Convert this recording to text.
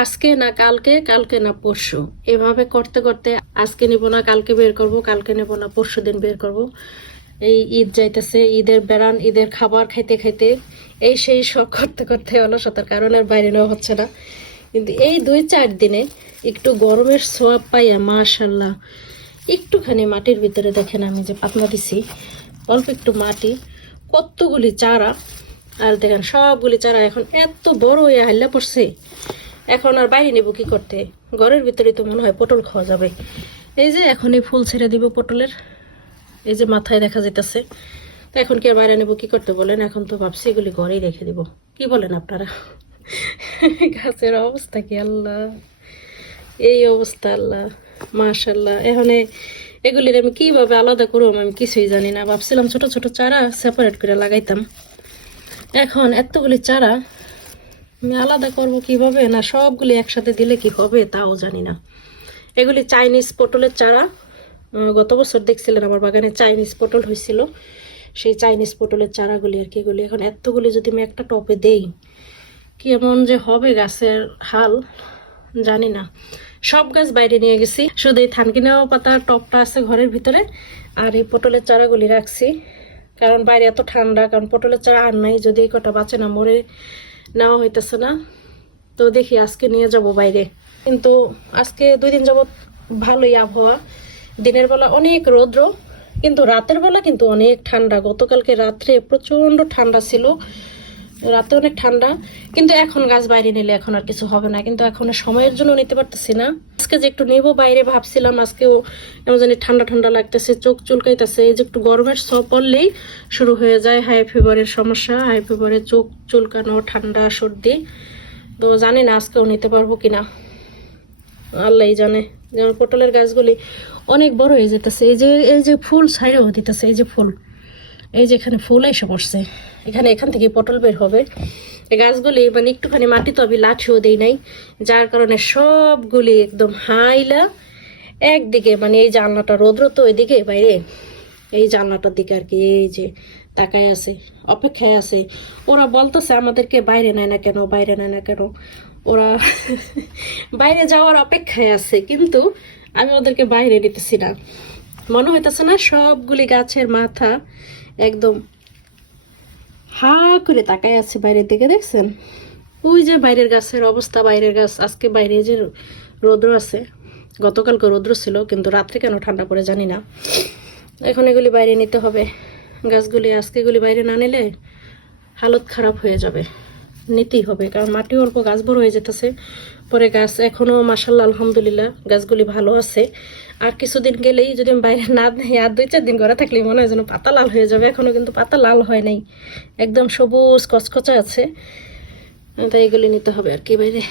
আজকে না কালকে, কালকে না পরশু, এভাবে করতে করতে আজকে নিব না কালকে বের করব, কালকে নেব না পরশু দিন বের করব। এই ঈদ যাইতেছে, ঈদের বেড়ান, ঈদের খাবার খাইতে খাইতে এই সেই সব করতে করতে অলসতার কারণে আর বাইরে নেওয়া হচ্ছে না। কিন্তু এই 2-4 দিনে একটু গরমের ছোঁয়া পাইয়া মাশাল্লাহ একটুখানি মাটির ভিতরে দেখেন আমি যে পাতলা দিছি, অল্প একটু মাটি, কতগুলি চারা, আর দেখেন সবগুলি চারা এখন এত বড় হয়ে হাল্লা পড়ছে। এখন আর বাইরে নেব কি করতে, ঘরের ভিতরে তো মনে হয় পটল খাওয়া যাবে। এই যে এখনই ফুল ছেড়ে দিব পটলের, এই যে মাথায় দেখা যেতেছে। তো এখন কি আর বাইরে নেব কি করতে বলেন, এখন তো ভাবছি এগুলি ঘরেই রেখে দিব। কি বলেন আপনারা? গাছের অবস্থা কি আল্লাহ, এই অবস্থা আল্লাহ মাশাল্লাহ। এখন এগুলির আমি কিভাবে আলাদা করবো আমি কিছুই জানি না। ভাবছিলাম ছোট ছোট চারা সেপারেট করে লাগাইতাম, এখন এতগুলি চারা আমি আলাদা করব কিভাবে, না সবগুলি একসাথে দিলে কি হবে তাও জানি না। এগুলি চাইনিজ পটলের চারা, গত বছর দেখছিলেন আমার বাগানে চাইনিজ পটল হয়েছিল, সেই চাইনিজ পটলের চারাগুলি আর কি। এগুলি এখন এতগুলি যদি আমি একটা টপে দেই কেমন যে হবে গাছের হাল জানি না। সব গাছ বাইরে নিয়ে গেছি, শুধু এই থানকিনাও পাতা টপটা আছে ঘরের ভিতরে, আর এই পটলের চারাগুলি রাখছি কারণ বাইরে এত ঠান্ডা, কারণ পটলের চারা আর নাই, যদি এই কটা বাঁচে না মরে নেওয়া হইতেছে না। তো দেখি আজকে নিয়ে যাব বাইরে। কিন্তু আজকে 2 দিন যাবত ভালোই আবহাওয়া, দিনের বেলা অনেক রৌদ্র, কিন্তু রাতের বেলা কিন্তু অনেক ঠান্ডা। গতকালকে রাত্রে প্রচন্ড ঠান্ডা ছিল, রাতে অনেক ঠান্ডা। কিন্তু এখন গাছ বাইরে নিলে এখন আর কিছু হবে না, কিন্তু এখন সময়ের জন্য নিতে পারতেছি না। আজকে যে একটু নেবো বাইরে ভাবছিলাম, আজকেও এমন জানি ঠান্ডা ঠান্ডা লাগতেছে, চোখ চুলকাইতেছে। এই যে একটু গরমের ছোঁয়া পড়লেই শুরু হয়ে যায় হাই ফিভারের সমস্যা, হাই ফিভারে চোখ চুলকানো, ঠান্ডা, সর্দি। তো জানি না আজকেও নিতে পারবো কিনা, আল্লাহই জানে। যেমন পটলের গাছগুলি অনেক বড় হয়ে যেতেছে, এই যে ফুল ছাইড়েও দিতেছে, এই যে ফুল, এই যে এখানে ফুল এসে পড়ছে, এখান থেকে পটল বের হবে। এই গাছগুলি মানে একটুখানি মাটি তো আমি লাঠিও দেই নাই, যার কারণে সবগুলি একদম হাইলা একদিকে, মানে এই জানলাটা রৌদ্র তো এদিকে বাইরে, এই জানলাটার দিকে আর কি, এই যে তাকায় আছে, অপেক্ষায় আছে। ওরা বলতেছে আমাদেরকে বাইরে নেয় না কেন, বাইরে নেয় না কেন, ওরা বাইরে যাওয়ার অপেক্ষায় আছে, কিন্তু আমি ওদেরকে বাইরে নিতেছি না। মনে হইতেছে না সবগুলি গাছের মাথা একদম হা করে তাকায় আছে বাইরের দিকে, দেখছেন? ওই যে বাইরের গাছের অবস্থা, বাইরের গাছ আজকে বাইরে যে রৌদ্র আছে, গতকালকে রৌদ্র ছিল, কিন্তু রাত্রে কেন ঠান্ডা পড়ে জানি না। এখন এগুলি বাইরে নিতে হবে গাছগুলি, আজকে এগুলি বাইরে না নিলে হালত খারাপ হয়ে যাবে, নিতেই হবে। কারণ মাটি অল্প, গাছ বড় হয়ে যেতেছে, পরে গাছ এখনও মাশাল্লাহ আলহামদুলিল্লাহ গাছগুলি ভালো আছে। আর কিছুদিন গেলেই যদি আমি বাইরে না দিই, আর 2-4 দিন ঘরে থাকলেই মনে হয় যেন পাতা লাল হয়ে যাবে। এখনও কিন্তু পাতা লাল হয় নাই, একদম সবুজ কচকচা আছে। তাই এগুলি নিতে হবে আর কি বাইরে।